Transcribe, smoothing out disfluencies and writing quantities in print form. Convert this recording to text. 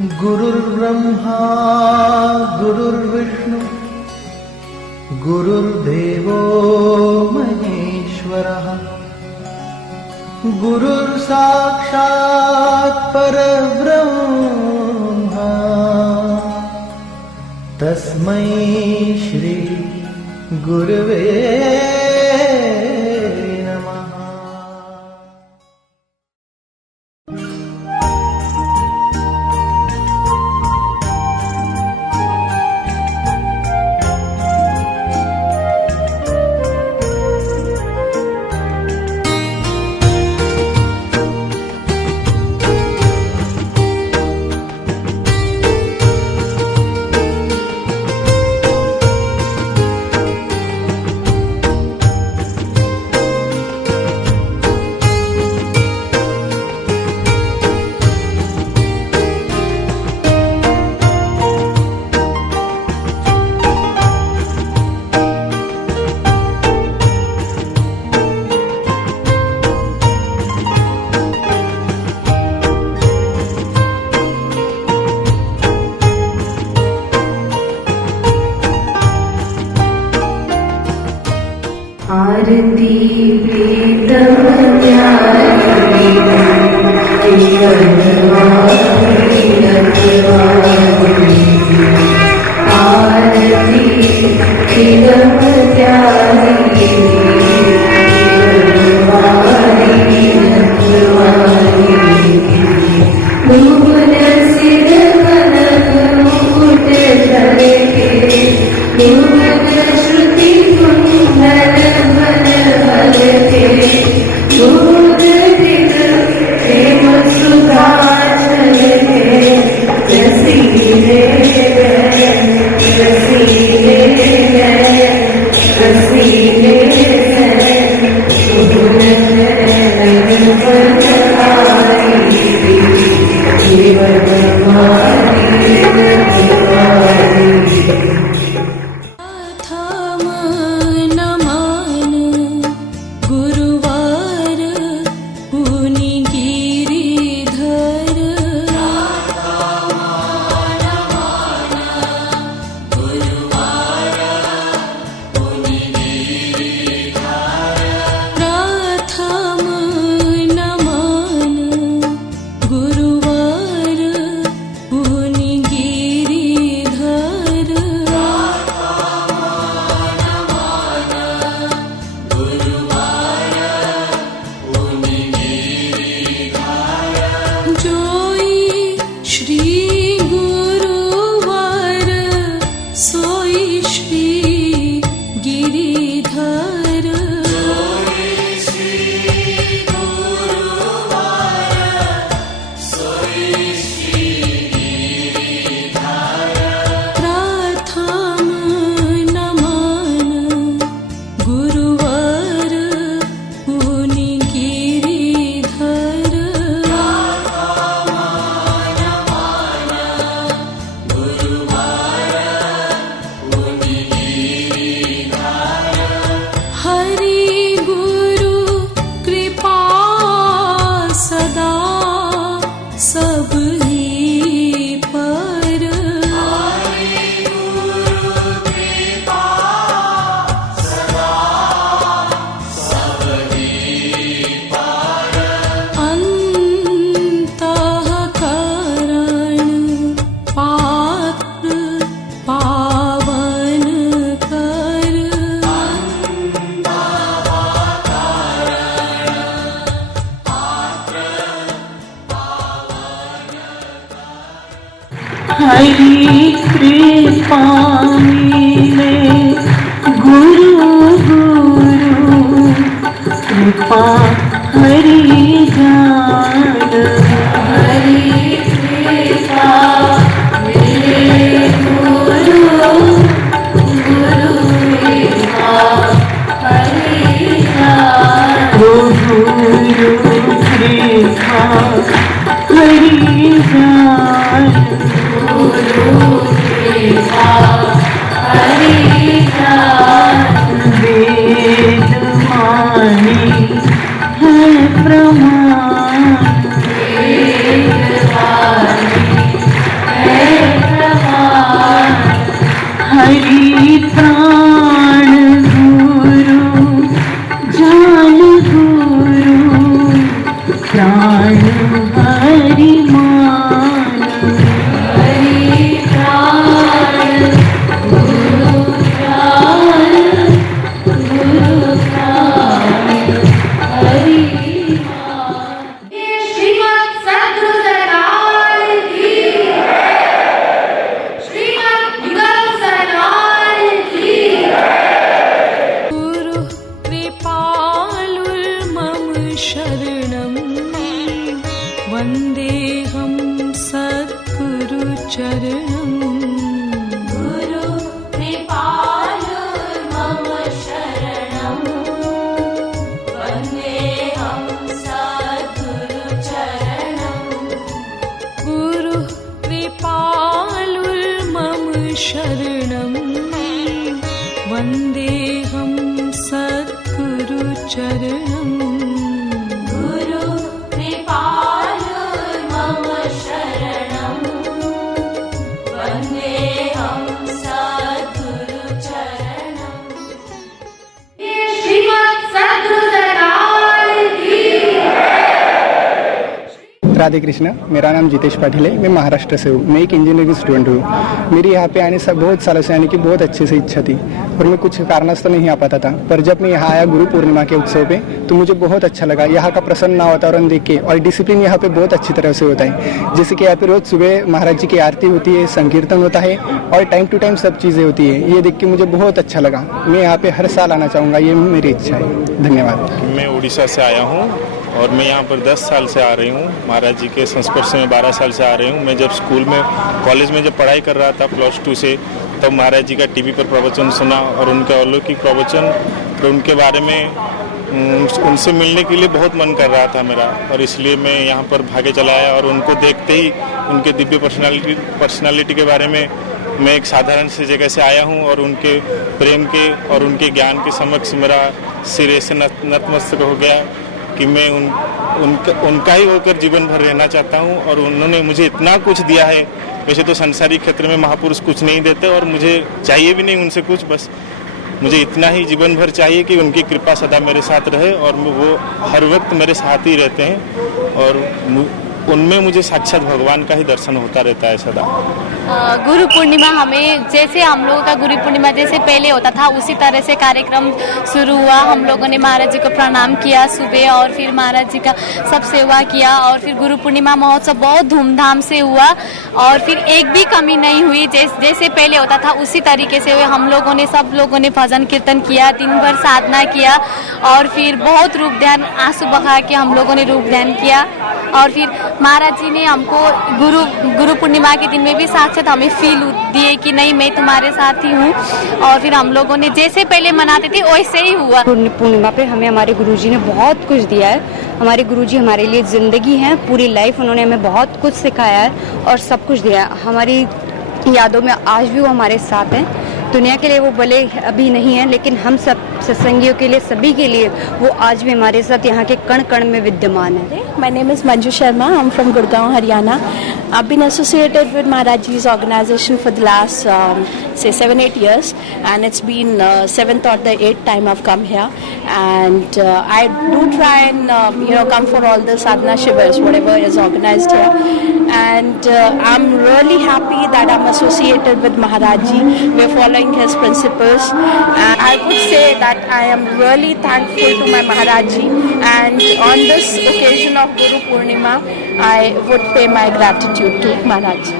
गुरुर्ब्रह्मा गुरुर्विष्णु गुरुर्देवो महेश्वरः गुरुर्साक्षात् परब्रह्म तस्मै श्री गुरवे नमः। आरती प्रीतम न्यारी जीवनवाणी आरती प्रीतम न्यारी नून सिर कनक मुकुट धरे नून श्रुति कुंडल प्रेम सुधा रसीले हरि कृपा मिले गुरु गुरु कृपा हरि जान हरि कृपा मिले गुरु गुरु कृपा हरि जान गुरु कृपा हरि जान वेद मानी है प्रमाण प्राण हरि मान। हरि प्राण गुरु प्राण गुरु प्राण हरि मान। श्रीमद् सद्गुरु सरकार की, श्रीमद् युगल सरकार की। गुरु कृपालुर्मम शरणं वन्देऽहं सद्गुरु चरणम्। गुरु कृपालुर्मम शरणं वन्देऽहं सद्गुरु चरणम्। गुरु कृपालुर्मम शरणं वन्देऽहं सद्गुरु चरणम्। गुरु कृपालुर्मम शरणं वन्देऽहं सद्गुरु चरणम्। श्रीमद् सद्गुरु सरकार की। राधे कृष्ण। मेरा नाम जितेश पाटिल है। मैं महाराष्ट्र से हूँ। मैं एक इंजीनियरिंग स्टूडेंट हूँ। मेरी यहाँ पे आने से बहुत सालों से आने की बहुत अच्छे से इच्छा थी और मैं कुछ कारणवश तो नहीं आ पाता था, पर जब मैं यहाँ आया गुरु पूर्णिमा के उत्सव पे तो मुझे बहुत अच्छा लगा। यहाँ का प्रसन्न वातावरण देख के और डिसिप्लिन यहाँ पे बहुत अच्छी तरह से होता है। जैसे कि यहाँ पे रोज सुबह महाराज जी की आरती होती है, संकीर्तन होता है और टाइम टू टाइम सब चीज़ें होती है। ये देख के मुझे बहुत अच्छा लगा। मैं यहाँ पे हर साल आना चाहूँगा, ये मेरी इच्छा है। धन्यवाद। मैं उड़ीसा से आया हूँ और मैं यहाँ पर 10 साल से आ रही हूँ। महाराज जी के संस्पर्श में 12 साल से आ रही हूँ। मैं जब स्कूल में कॉलेज में जब पढ़ाई कर रहा था +2 से, तब महाराज जी का टीवी पर प्रवचन सुना और उनके अलौकिक प्रवचन और उनके बारे में उनसे मिलने के लिए बहुत मन कर रहा था मेरा, और इसलिए मैं यहाँ पर भागे चला आया। और उनको देखते ही उनके दिव्य पर्सनालिटी के बारे में मैं एक साधारण सी जगह से आया हूँ और उनके प्रेम के और उनके ज्ञान के समक्ष मेरा सिर ऐसे नतमस्तक हो गया कि मैं उनका ही होकर जीवन भर रहना चाहता हूँ। और उन्होंने मुझे इतना कुछ दिया है। वैसे तो संसारिक क्षेत्र में महापुरुष कुछ नहीं देते और मुझे चाहिए भी नहीं उनसे कुछ, बस मुझे इतना ही जीवन भर चाहिए कि उनकी कृपा सदा मेरे साथ रहे और वो हर वक्त मेरे साथ ही रहते हैं और उनमें मुझे साक्षात भगवान का ही दर्शन होता रहता है सदा। गुरु पूर्णिमा हमें, जैसे हम लोगों का गुरु पूर्णिमा जैसे पहले होता था उसी तरह से कार्यक्रम शुरू हुआ। हम लोगों ने महाराज जी को प्रणाम किया सुबह और फिर महाराज जी का सब सेवा किया और फिर गुरु पूर्णिमा महोत्सव बहुत धूमधाम से हुआ और फिर एक भी कमी नहीं हुई। जैसे पहले होता था उसी तरीके से हम लोगों ने, सब लोगों ने भजन कीर्तन किया, दिन भर साधना किया और फिर बहुत रूप ध्यान, आंसू बहा के हम लोगों ने रूप ध्यान किया। और फिर महाराज जी ने हमको गुरु पूर्णिमा के दिन में भी साक्षात हमें फील दिए कि नहीं मैं तुम्हारे साथ ही हूँ। और फिर हम लोगों ने जैसे पहले मनाते थे वैसे ही हुआ। पूर्णिमा पे हमें हमारे गुरुजी ने बहुत कुछ दिया है। हमारे गुरुजी हमारे लिए ज़िंदगी है, पूरी लाइफ उन्होंने हमें बहुत कुछ सिखाया है और सब कुछ दिया है। हमारी यादों में आज भी वो हमारे साथ हैं। दुनिया के लिए वो भले अभी नहीं है, लेकिन हम सब सत्संगियों के लिए, सभी के लिए वो आज भी हमारे साथ यहाँ के कण कण में विद्यमान है। My name is Manju Sharma. I'm from Gurgaon, Haryana. I've been associated with Maharaj Ji's organization for the last, say, 7-8 years, and it's been 7th or the 8th time I've come here. And I do try and come for all the sadhana shivers, whatever is organized here. And I'm really happy that I'm associated with Maharaj Ji. We're following his principles. And I would say that I am really thankful to my Maharaj Ji. And on this occasion of Guru Purnima, I would pay my gratitude to Maharaj Ji.